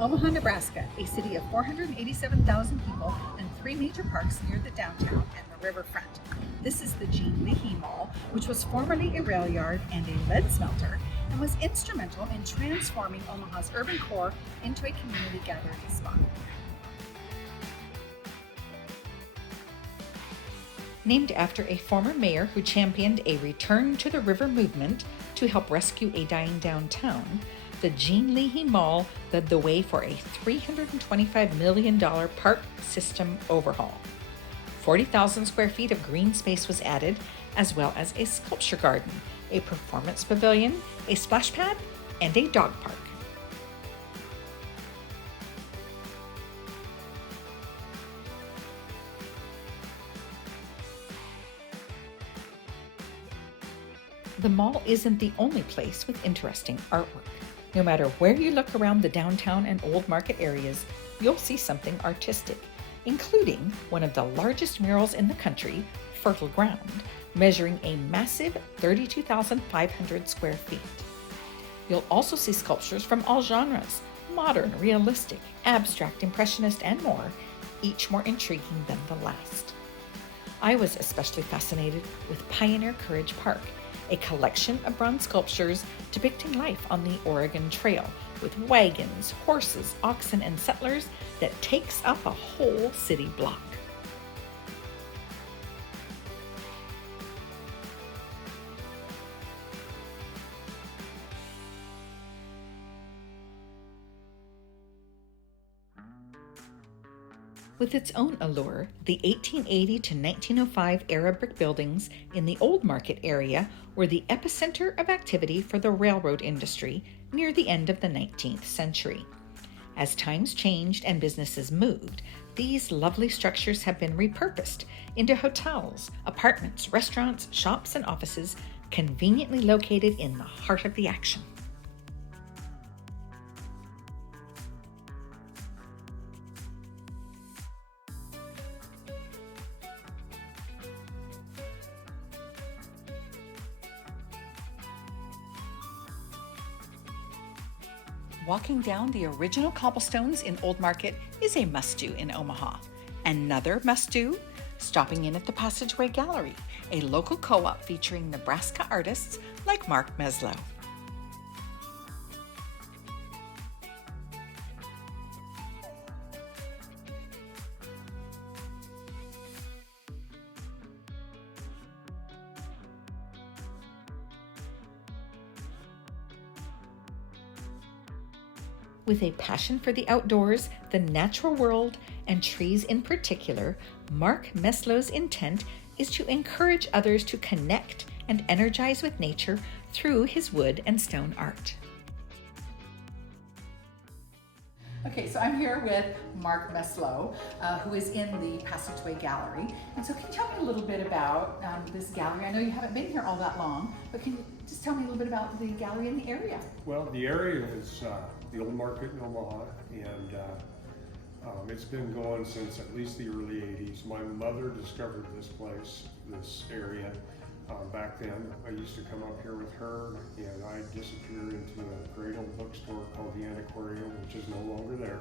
Omaha, Nebraska, a city of 487,000 people and three major parks near the downtown and the riverfront. This is the Jean Leahy Mall, which was formerly a rail yard and a lead smelter, and was instrumental in transforming Omaha's urban core into a community gathering spot. Named after a former mayor who championed a return to the river movement to help rescue a dying downtown, the Jean Leahy Mall led the way for a $325 million park system overhaul. 40,000 square feet of green space was added, as well as a sculpture garden, a performance pavilion, a splash pad, and a dog park. The mall isn't the only place with interesting artwork. No matter where you look around the downtown and old market areas, you'll see something artistic, including one of the largest murals in the country, Fertile Ground, measuring a massive 32,500 square feet. You'll also see sculptures from all genres, modern, realistic, abstract, impressionist, and more, each more intriguing than the last. I was especially fascinated with Pioneer Courage Park, a collection of bronze sculptures depicting life on the Oregon Trail, with wagons, horses, oxen, and settlers that takes up a whole city block. With its own allure, the 1880 to 1905 era brick buildings in the Old Market area were the epicenter of activity for the railroad industry near the end of the 19th century. As times changed and businesses moved, these lovely structures have been repurposed into hotels, apartments, restaurants, shops, and offices conveniently located in the heart of the action. Walking down the original cobblestones in Old Market is a must-do in Omaha. Another must-do? Stopping in at the Passageway Gallery, a local co-op featuring Nebraska artists like Mark Mesloh. With a passion for the outdoors, the natural world, and trees in particular, Mark Mesloh's intent is to encourage others to connect and energize with nature through his wood and stone art. Okay, so I'm here with Mark Mesloh, who is in the Passageway Gallery. And so can you tell me a little bit about this gallery? I know you haven't been here all that long, but can you just tell me a little bit about the gallery in the area? Well, the area is the Old Market in Omaha, and it's been going since at least the early 80s. My mother discovered this area back then. I used to come up here with her, and I'd disappear into a great old bookstore called the Antiquarium, which is no longer there.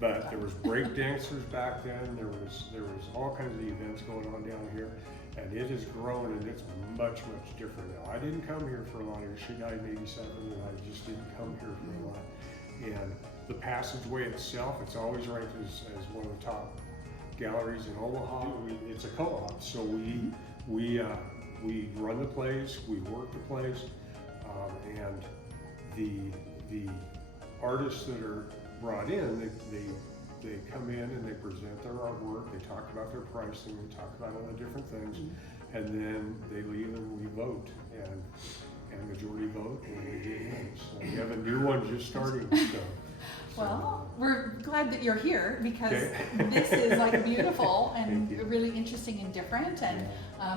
But there was break dancers back then. There was all kinds of events going on down here, and it has grown, and it's much different now. I didn't come here for a lot. She died in '87, and I just didn't come here for a lot. And the Passageway itself, it's always ranked as one of the top galleries in Omaha. It's a co-op, so we run the place, we work the place, and the artists that are brought in, they come in and they present their artwork, they talk about their pricing, they talk about all the different things, and then they leave and we vote, and majority vote, and we get in. So we have a new one just starting. Well, we're glad that you're here because this is like beautiful and really interesting and different. And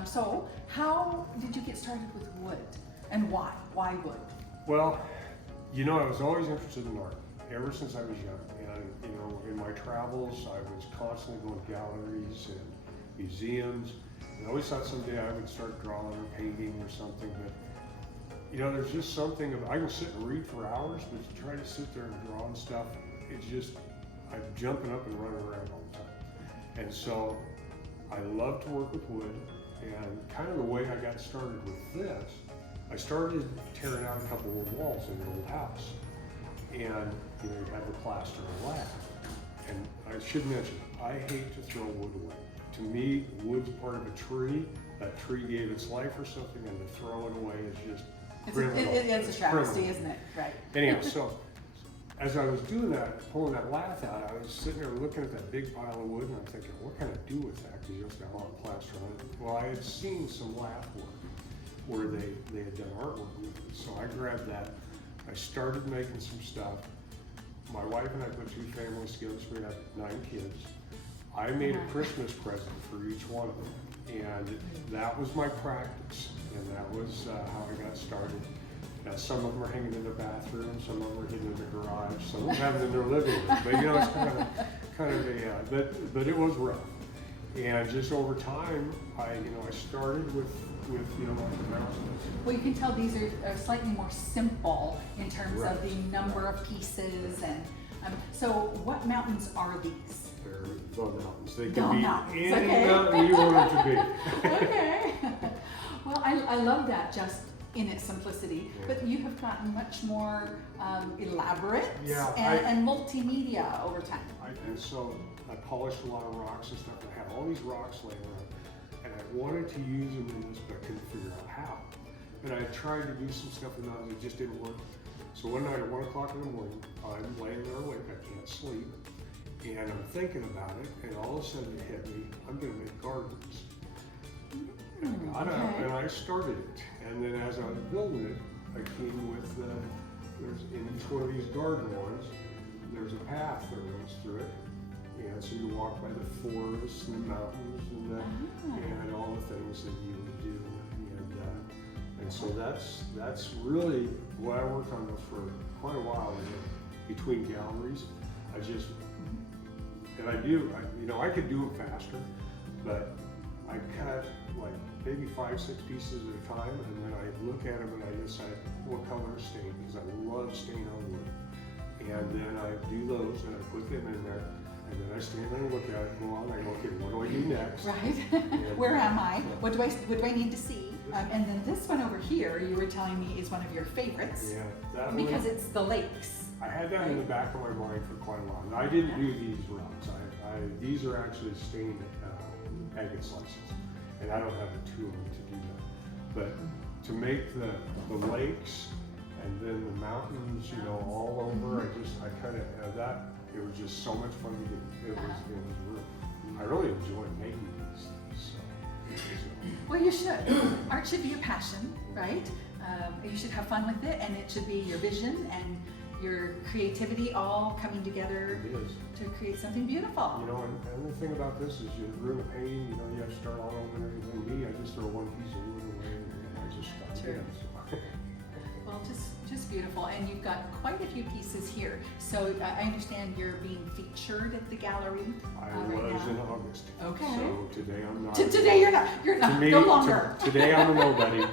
so how did you get started with wood, and why? Why wood? Well, I was always interested in art ever since I was young. And in my travels, I was constantly going to galleries and museums. And I always thought someday I would start drawing or painting or something. But there's just something I can sit and read for hours, but to try to sit there and draw and stuff, it's just, I'm jumping up and running around all the time. And so I love to work with wood, and kind of the way I got started with this, I started tearing out a couple of walls in the old house. And you have the plaster and lath. And I should mention, I hate to throw wood away. To me, wood's part of a tree. That tree gave its life or something, and to throw it away is just criminal. It's a travesty, isn't it? Right. Anyhow, so as I was doing that, pulling that lath out, I was sitting there looking at that big pile of wood, and I'm thinking, what can I do with that? Because you just got a lot of plaster on it. Well, I had seen some lath work where they had done artwork with it. So I grabbed that. I started making some stuff. My wife and I put 2 families together, so we had 9 kids. I made a Christmas present for each one of them, and that was my practice, and that was how I got started. Now, some of them are hanging in the bathroom, some of them are hidden in the garage, some of them have it in their living room. But you know, it's kind of a, but it was rough. And just over time, I started with like the mountains. Well, you can tell these are slightly more simple in terms of the number of pieces, and so what mountains are these? They're the mountains. They The can be mountains, any okay. mountain you want them to be. Okay. Well, I love that just in its simplicity, but you have gotten much more elaborate and multimedia over time. And so I polished a lot of rocks and stuff. I had all these rocks laying around, and I wanted to use them in this, but I couldn't figure out how. And I tried to do some stuff in those, it just didn't work. So one night at 1 o'clock in the morning, I'm laying there awake, I can't sleep, and I'm thinking about it, and all of a sudden it hit me, I'm gonna make gardens. And I got up and I started it, and then as I was building it, I came with, there's in each one of these garden ones, there's a path that runs through it. And so you walk by the forests and the mountains and all the things that you would do. And so that's really what I worked on for quite a while. Between galleries, I could do them faster, but I cut like maybe 5-6 pieces at a time, and then I look at them and I decide what color to stain, because I love stain on wood. And then I do those and I put them in there. And then I stand there and look at it, go on, I go, okay, what do I do next? Right. Where am I? What do I need to see? And then this one over here, you were telling me, is one of your favorites. Yeah, that because it's the lakes. I had that in the back of my mind for quite a while. And I didn't do these rocks. These are actually stained agate slices, and I don't have the tool to do that. But to make the lakes and then the mountains, all over, it was just so much fun to do. It was real. I really enjoyed making these things. Well, you should. Art should be a passion, right? You should have fun with it, and it should be your vision and your creativity all coming together to create something beautiful. And the thing about this is you ruin a painting, you have to start all over and everything. Me, I just throw one piece of wood away and I just start again. Well, just beautiful, and you've got quite a few pieces here. So I understand you're being featured at the gallery. I was in August. Okay. So today I'm not. Today you're not. You're not. Me, no longer. Today I'm a nobody.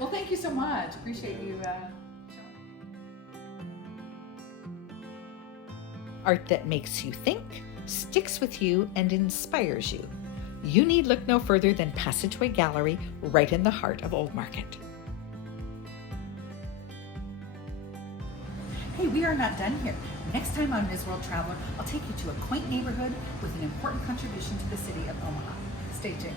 Well, thank you so much. Appreciate you. Art that makes you think, sticks with you, and inspires you. You need look no further than Passageway Gallery, right in the heart of Old Market. Hey, we are not done here. Next time on Ms. World Traveler, I'll take you to a quaint neighborhood with an important contribution to the city of Omaha. Stay tuned.